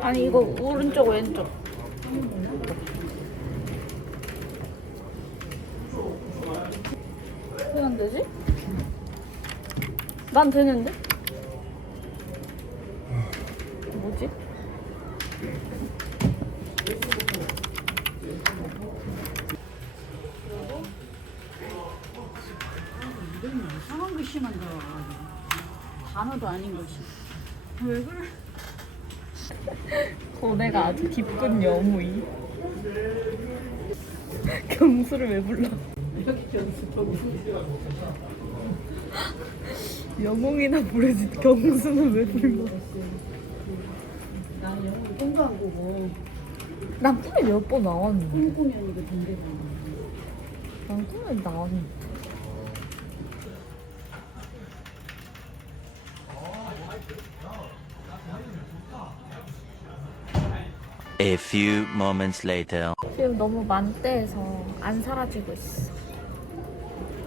아니 이거 오른쪽 왼쪽 왜 안 되지? 난 되는데? 뭐지? 이런 이상한 글씨만 들어가가지고 단어도 아닌 것이 왜 그래? 고뇌가 아주 깊군 여무이. 경수를 왜 불러? 영웅이나 부르지 경수는 왜 불러? 나는 영어 꿈도 안 꾸고 난 꿈에 몇 번 나왔는데. 꿈꾸면 이거 된대잖아 난 꿈에 나왔는데. A few moments later. 지금 너무 만대해서 안 사라지고 있어.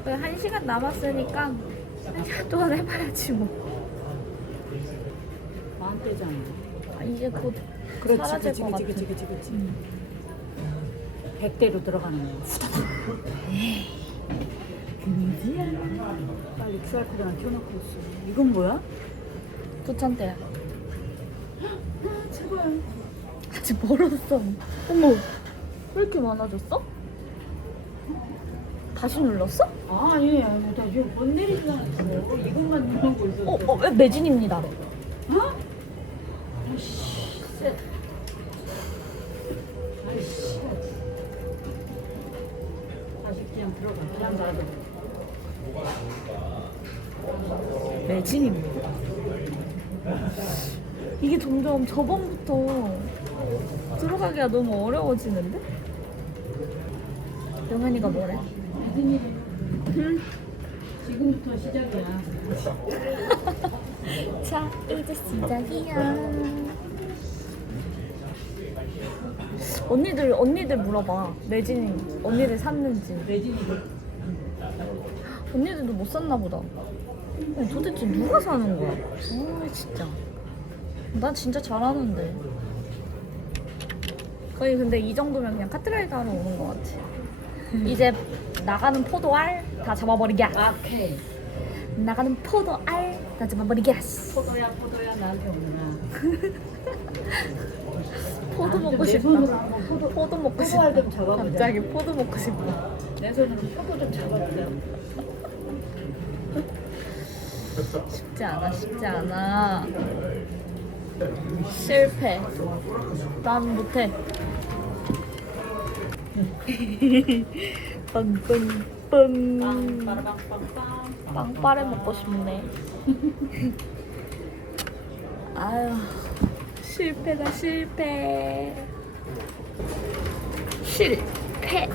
한 시간 남았으니까 한 시간 동안 해봐야지 뭐. 마음대잖아 아, 이제 곧 그렇지 사라질 그치 것 같아. 그치 그치 그치 백대로 들어가는 거야 금지야 빨리 XR 코드랑 켜놓고 있어 이건 뭐야? 부천대야. 아, 제발 아직 멀었어. 어머, 왜 이렇게 많아졌어? 다시 눌렀어? 아, 예, 아니, 나 지금 못 내리지 않았어. 이것만 누르고 있었어. 어, 어, 왜 매진입니다. 어? 아이씨. 쎄. 아이씨. 다시 그냥 들어가. 그냥 놔둬. 매진입니다. 이게 점점 저번부터 들어가기가 너무 어려워지는데? 영현이가 뭐래? 지금부터 시작이야. 자, 이제 시작이야. 언니들, 언니들 물어봐. 매진, 언니들 샀는지. 매진이 언니들도 못 샀나 보다. 아니, 도대체 누가 사는 거야? 아, 진짜. 난 진짜 잘하는데. 거의 근데 이 정도면 그냥 카트라이더 하러 오는 것 같아. 이제 나가는 포도알 다 잡아버리게. 오케이. 나가는 포도알 다 잡아버리겠어. 포도야, 포도야, 나한테 오느라. 포도 아, 먹고 내 싶다. 포도- 포도 먹고 포도알 싶다. 좀 잡아보자. 갑자기 포도 먹고 싶다. 내 손으로 포도 좀 잡아주자. 쉽지 않아, 쉽지 않아. 실패. 난 못해. 빵빵빵. 빵빠레 먹고 싶네. 아유, 실패다, 실패. 실패.